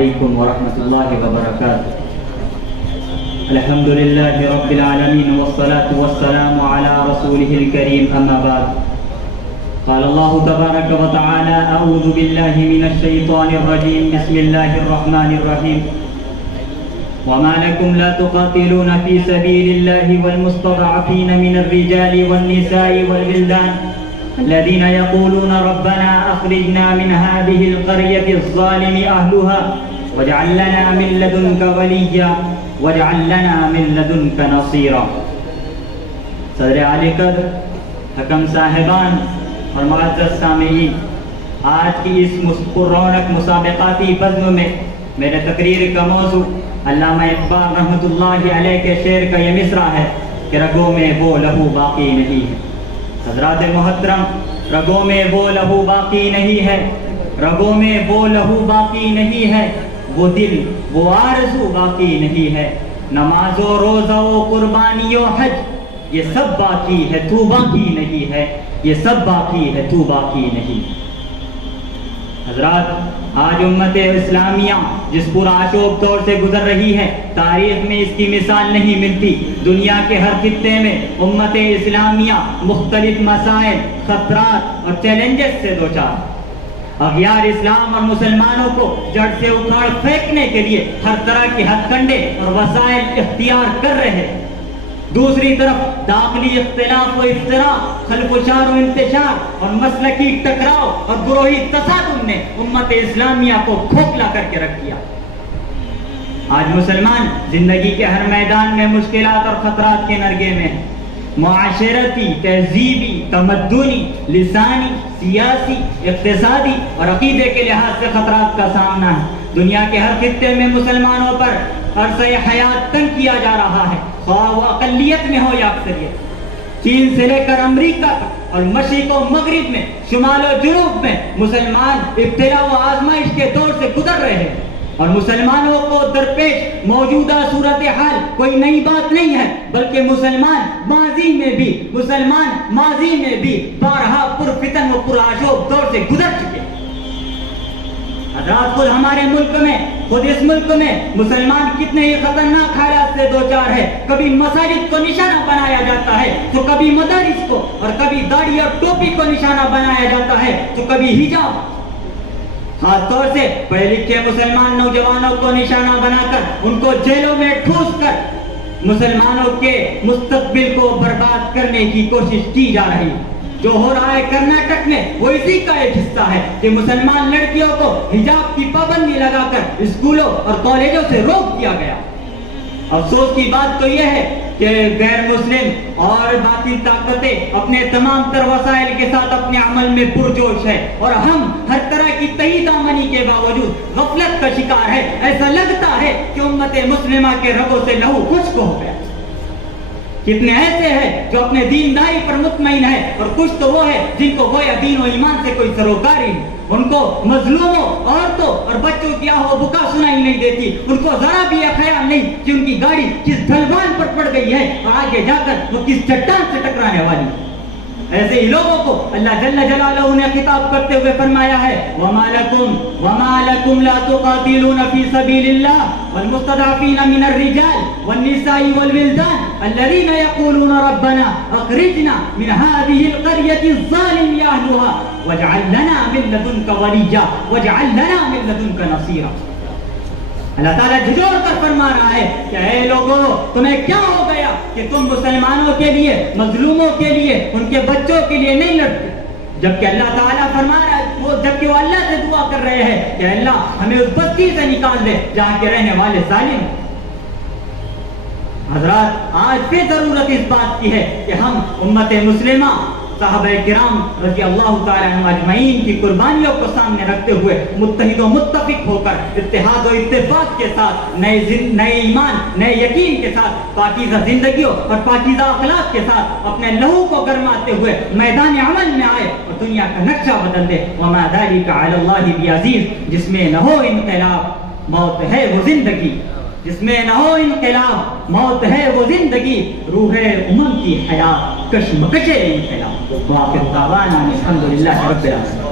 علیکم ورحمۃ اللہ وبرکاتہ۔ الحمد للہ رب العالمین والصلاة والسلام علی رسولہ الکریم، اما بعد۔ قال اللہ تبارک وتعالی اعوذ باللہ من الشیطان الرجیم، بسم اللہ الرحمن الرحیم۔ وما لكم لا تقاتلون في سبيل الله والمستضعفين من الرجال والنساء والولدان الذين يقولون ربنا أخرجنا من هذه القرية الظالم أهلها واجعل لنا من لدنك وليا واجعل لنا من لدنك نصيرا۔ صدر عالی قدر، حکم صاحبان اور معزز سامعین، آج کی اس پررونق مسابقاتی بزم میں میرے تقریر کا موضوع علامہ اقبال رحمۃ اللہ علیہ کے شعر کا یہ مصرع ہے کہ رگوں میں وہ لہو باقی نہیں ہے۔ حضرات محترم، رگوں میں وہ لہو باقی نہیں ہے، رگوں میں وہ لہو باقی نہیں ہے، وہ دل وہ آرزو باقی نہیں ہے، نماز و روزہ و قربانی و حج یہ سب باقی ہے، تو باقی نہیں ہے، یہ سب باقی ہے، تو باقی نہیں۔ حضرات، آج امت اسلامیہ جس پرآشوب دور سے گزر رہی ہے، تاریخ میں اس کی مثال نہیں ملتی۔ دنیا کے ہر خطے میں امت اسلامیہ مختلف مسائل، خطرات اور چیلنجز سے دوچار۔ اغیار اسلام اور مسلمانوں کو جڑ سے اکھاڑ پھینکنے کے لیے ہر طرح کے ہتھ کنڈے اور وسائل اختیار کر رہے ہیں۔ دوسری طرف داخلی اختلاف و افتراق، خلفشار و انتشار اور مسلکی ٹکراؤ اور گروہی تصادم نے امت اسلامیہ کو کھوکھلا کر کے رکھ دیا۔ آج مسلمان زندگی کے ہر میدان میں مشکلات اور خطرات کے نرگے میں ہیں۔ معاشرتی، تہذیبی، تمدنی، لسانی، سیاسی، اقتصادی اور عقیدے کے لحاظ سے خطرات کا سامنا ہے۔ دنیا کے ہر خطے میں مسلمانوں پر عرصہ حیات تنگ کیا جا رہا ہے، خواہ وہ اقلیت میں ہو یا اکثریت۔ چین سے لے کر امریکہ اور مشرق و مغرب میں، شمال و جنوب میں مسلمان ابتلا و آزمائش کے دور سے گزر رہے ہیں، اور مسلمانوں کو درپیش موجودہ صورتحال کوئی نئی بات نہیں ہے، بلکہ مسلمان ماضی میں بھی بارہا پرفتن و پرآشوب دور سے گزر چکے ہیں۔ حضرات، خود اس ملک میں مسلمان کتنے ہی خطرناک حالات سے دوچار ہے۔ کبھی مساجد کو نشانہ بنایا جاتا ہے تو کبھی مدارس کو، اور کبھی داڑھی اور ٹوپی کو نشانہ بنایا جاتا ہے تو کبھی حجاب۔ خاص طور سے پڑھے لکھے مسلمان نوجوانوں کو نشانہ بنا کر ان کو جیلوں میں ٹھوس کر مسلمانوں کے مستقبل کو برباد کرنے کی کوشش کی جا رہی ہے۔ جو ہو رہا ہے کرناٹک میں، وہ اسی کا ایک حصہ ہے کہ مسلمان لڑکیوں کو حجاب کی پابندی لگا کر اسکولوں اور کالجوں سے روک دیا گیا۔ افسوس کی بات تو یہ ہے کہ غیر مسلم اور باطل طاقتیں اپنے تمام تر وسائل کے ساتھ اپنے عمل میں پرجوش ہے، اور ہم ہر طرح کی تہی دامنی کے باوجود غفلت کا شکار ہے۔ ایسا لگتا ہے کہ امت مسلمہ کے رگوں سے لہو خشک ہو گیا۔ کتنے ایسے ہیں جو اپنے دینداری پر مطمئن ہیں، اور کچھ تو وہ ہے جن کو گویا دین و ایمان سے کوئی سروکاری نہیں۔ ان کو مظلوموں، عورتوں اور بچوں کی آہ و بکا سنائی نہیں دیتی۔ ان کو ذرا بھی یہ خیال نہیں کہ ان کی گاڑی کس ڈھلوان پر پڑ گئی ہے اور آگے جا کر وہ کس چٹان سے ٹکرانے والی ہے۔ ایسے ہی لوگوں کو اللہ جل جلالہ نے خطاب کرتے ہوئے فرمایا ہے، وَمَا لَكُمْ لَا تُقَاتِلُونَ فِي سَبِيلِ اللَّهِ وَالْمُسْتَضْعَفِينَ مِنَ الرِّجَالِ وَالنِّسَاءِ وَالْوِلْدَانِ الَّذِينَ يَقُولُونَ رَبَّنَا أَخْرِجْنَا مِنْ هَذِهِ الْقَرْيَةِ الظَّالِمِ أَهْلُهَا وَاجْعَل لَّنَا مِن لَّدُنكَ وَلِيًّا وَاجْعَل لَّنَا مِن لَّدُنكَ نَصِيرًا۔ اللہ تعالیٰ جھجھوڑ کر فرما رہا ہے کہ اے لوگوں، تمہیں کیا ہو گیا کہ تم مسلمانوں کے لیے، مظلوموں کے لیے، ان کے بچوں کے لیے نہیں لڑتے، جبکہ اللہ تعالیٰ فرما رہا ہے، جبکہ وہ اللہ سے دعا کر رہے ہیں کہ اللہ ہمیں اس بستی سے نکال دے جہاں کے رہنے والے ظالم ہیں۔ حضرات، آج پھر ضرورت اس بات کی ہے کہ ہم امت مسلمہ، صحابہ کرام رضی اللہ تعالیٰ عنہ اجمعین کی قربانیوں کو سامنے رکھتے ہوئے متحد و متفق ہو کر اتحاد و اتفاق کے ساتھ، نئے ایمان، نئے یقین کے ساتھ، پاکیزہ زندگیوں اور پاکیزہ اخلاق کے ساتھ اپنے لہو کو گرماتے ہوئے میدان عمل میں آئے اور دنیا کا نقشہ بدل دے۔ وما ذلک علی اللہ بعزیز۔ جس میں نہ ہو انقلاب، موت ہے وہ زندگی، جس میں نہ ہو انقلاب، موت ہے وہ زندگی، روح امم کی حیات، کشمکش انقلاب۔ وآخر دعوانا الحمدللہ رب العالمین۔